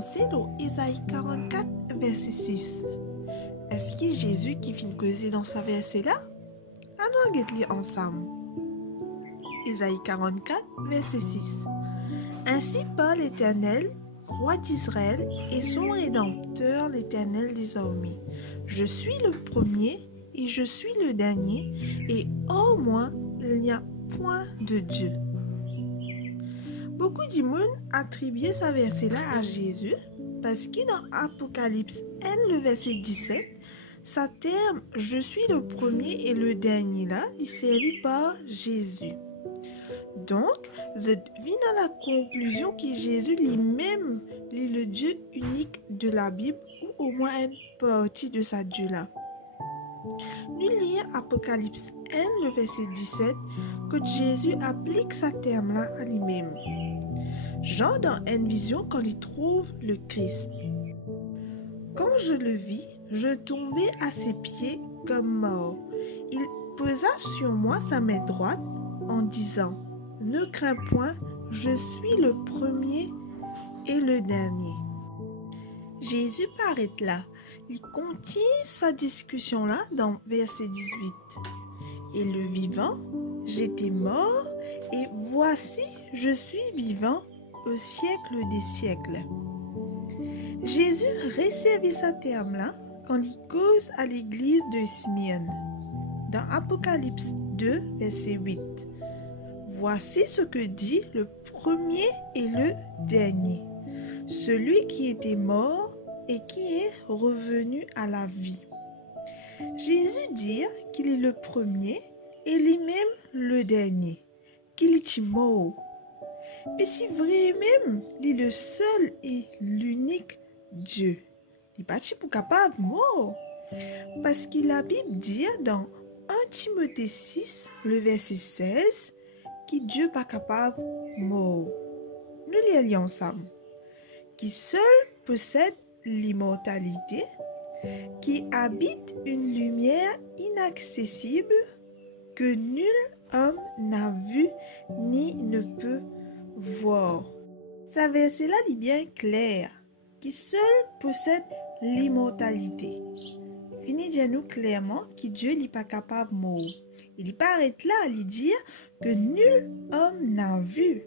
commencer dans Isaïe 44, verset 6. Est-ce que Jésus qui vient causer dans ce verset-là? Allons regarder ensemble. Isaïe 44, verset 6. Ainsi parle l'Éternel, roi d'Israël, et son Rédempteur, l'Éternel des armées. Je suis le premier et je suis le dernier, et hors moi, il n'y a point de Dieu. Beaucoup de monde attribuent ce verset-là à Jésus parce que dans Apocalypse 1, le verset 17, ça terme « Je suis le premier et le dernier » là, il est servi par Jésus. Donc, je viens à la conclusion que Jésus lui-même est le Dieu unique de la Bible ou au moins une partie de sa Dieu là. Nous lisons Apocalypse 1, le verset 17, que Jésus applique ce terme-là à lui-même. Jean dans une vision quand il trouve le Christ. Quand je le vis, je tombais à ses pieds comme mort. Il posa sur moi sa main droite en disant « Ne crains point, je suis le premier et le dernier. » Jésus paraît là. Il continue sa discussion-là dans verset 18. « Et le vivant, j'étais mort, et voici, je suis vivant au siècle des siècles. » Jésus resservit ce terme-là quand il cause à l'église de Smyrne. Dans Apocalypse 2, verset 8. « Voici ce que dit le premier et le dernier, celui qui était mort et qui est revenu à la vie. » Jésus dit qu'il est le premier et lui-même le dernier, qu'il est mort. Mais si vraiment il est le seul et l'unique Dieu, il n'est pas capable de mort. Parce que la Bible dit dans 1 Timothée 6, le verset 16, que Dieu n'est pas capable de mort. Nous lisons ensemble. Qui seul possède l'immortalité, qui habite une lumière inaccessible que nul homme n'a vu ni ne peut voir. Ce verset-là est bien clair. Qui seul possède l'immortalité. Fini de nous clairement que Dieu n'est pas capable de mourir. Il paraît là à lui dire que nul homme n'a vu.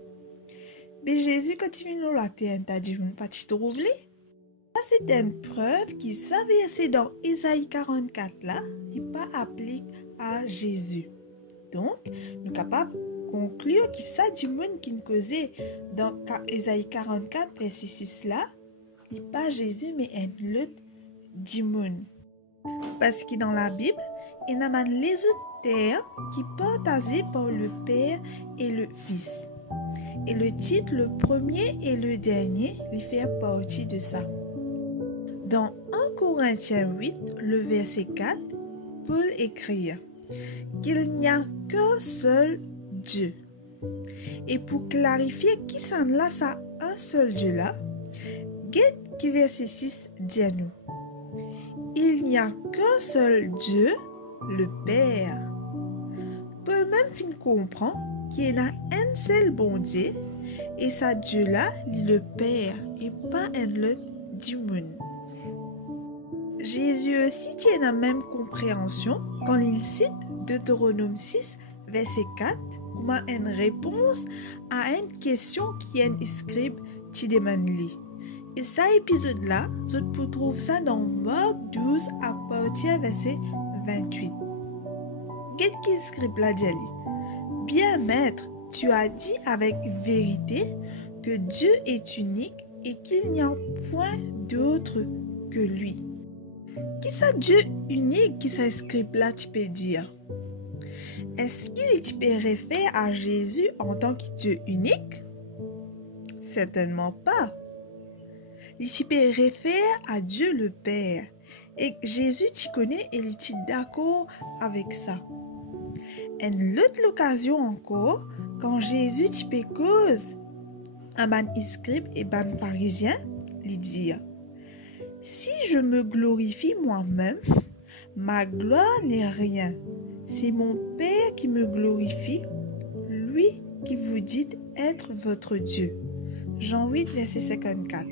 Mais Jésus continue nous la terre, t'as dit, vous ne pas te trouver. Ça, c'est une preuve qu'il savait c'est dans Isaïe 44 là, il pas applique à Jésus. Donc, nous sommes capables de conclure que ça du monde qui nous causait dans Isaïe 44, verset 6 là, il n'est pas Jésus, mais un autre du monde. Parce que dans la Bible, il y a les autres termes qui partagés par le Père et le Fils. Et le titre, le premier et le dernier, il fait partie de ça. Dans 1 Corinthiens 8, le verset 4, Paul écrit qu'il n'y a qu'un seul Dieu. Et pour clarifier qui s'en laisse à un seul Dieu là, Guette qui verset 6 dit à nous. Il n'y a qu'un seul Dieu, le Père. Paul même fin comprend qu'il y a un seul bon Dieu et ça Dieu là, le Père et pas un autre du monde. Jésus aussi tient la même compréhension quand il cite Deutéronome 6, verset 4, comme une réponse à une question qui est inscrite qui demande lui. Et cet épisode-là, je peux trouver ça dans Marc 12 à partir verset 28. Qu'est-ce qui inscrit là, Djali? Bien, maître, tu as dit avec vérité que Dieu est unique et qu'il n'y a point d'autre que lui. Qui ça Dieu unique qui s'inscrit là, tu peux dire? Est-ce qu'il peut référer à Jésus en tant que Dieu unique? Certainement pas. Il peut référer à Dieu le Père. Et Jésus, tu connais, et il est d'accord avec ça. Une autre occasion encore, quand Jésus, tu peux cause à ban scribe et ban pharisien, il dit si je me glorifie moi-même, ma gloire n'est rien. C'est mon Père qui me glorifie, lui qui vous dit être votre Dieu. Jean 8, verset 54.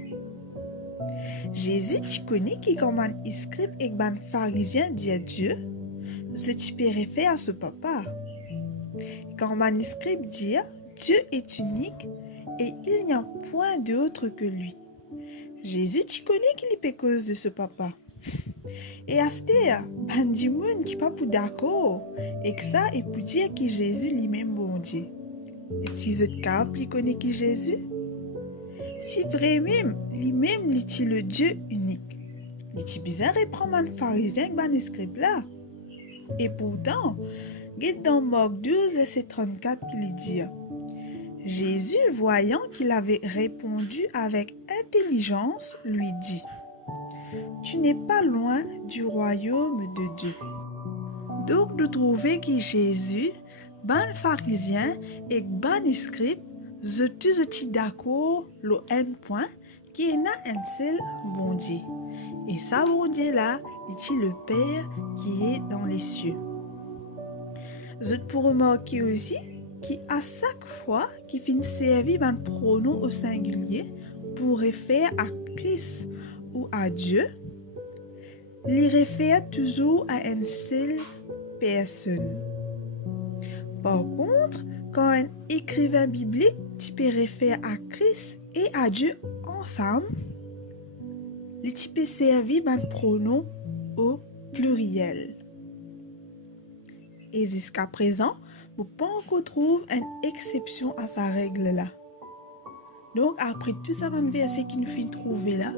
Jésus, tu connais qui comme un scribe et un pharisien dit à Dieu, ce tu peux référer à ce papa. Comme un scribe dit, Dieu est unique et il n'y a point d'autre que lui. Jésus, tu connais qu'il est cause de ce papa. Et après, ben du monde qui pas pour d'accord et que ça est pour dire que Jésus lui-même bon Dieu. Et si vous êtes capable de connaître qui Jésus, si vraiment lui-même est le Dieu unique, il est bizarre et prend un pharisien qui ban scribe là. Et pourtant, il dans Marc 12 verset 34 qu'il dit. Jésus, voyant qu'il avait répondu avec intelligence, lui dit, « Tu n'es pas loin du royaume de Dieu. » Donc, nous trouvons que Jésus, ban pharisien et ban scribe, je suis d'accord le un point qui est un seul bon Dieu. Et ça, bon Dieu là, c'est le Père qui est dans les cieux. Je peux remarquer aussi qu'à chaque fois qu'il finit servir un pronom au singulier pour référer à Christ ou à Dieu, il réfère toujours à une seule personne. Par contre, quand un écrivain biblique peut référer à Christ et à Dieu ensemble, il peut servir un pronom au pluriel. Et jusqu'à présent, nous pas encore trouvé une exception à sa règle-là. Donc, après tout ça, un verset qui nous fait trouver là,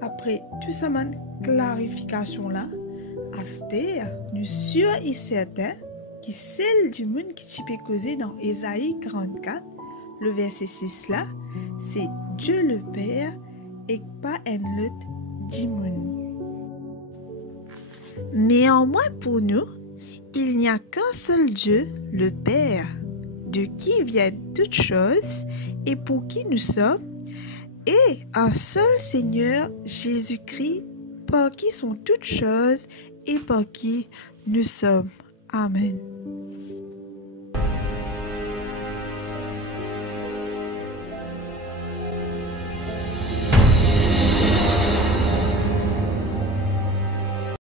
après tout ça, une clarification-là, à ce terre, nous sûrs et certains que celle du monde qui peut causer dans Ésaïe 44, le verset 6 là, c'est Dieu le Père et pas un autre du monde. Néanmoins, pour nous, il n'y a qu'un seul Dieu, le Père, de qui viennent toutes choses et pour qui nous sommes, et un seul Seigneur, Jésus-Christ, par qui sont toutes choses et par qui nous sommes. Amen.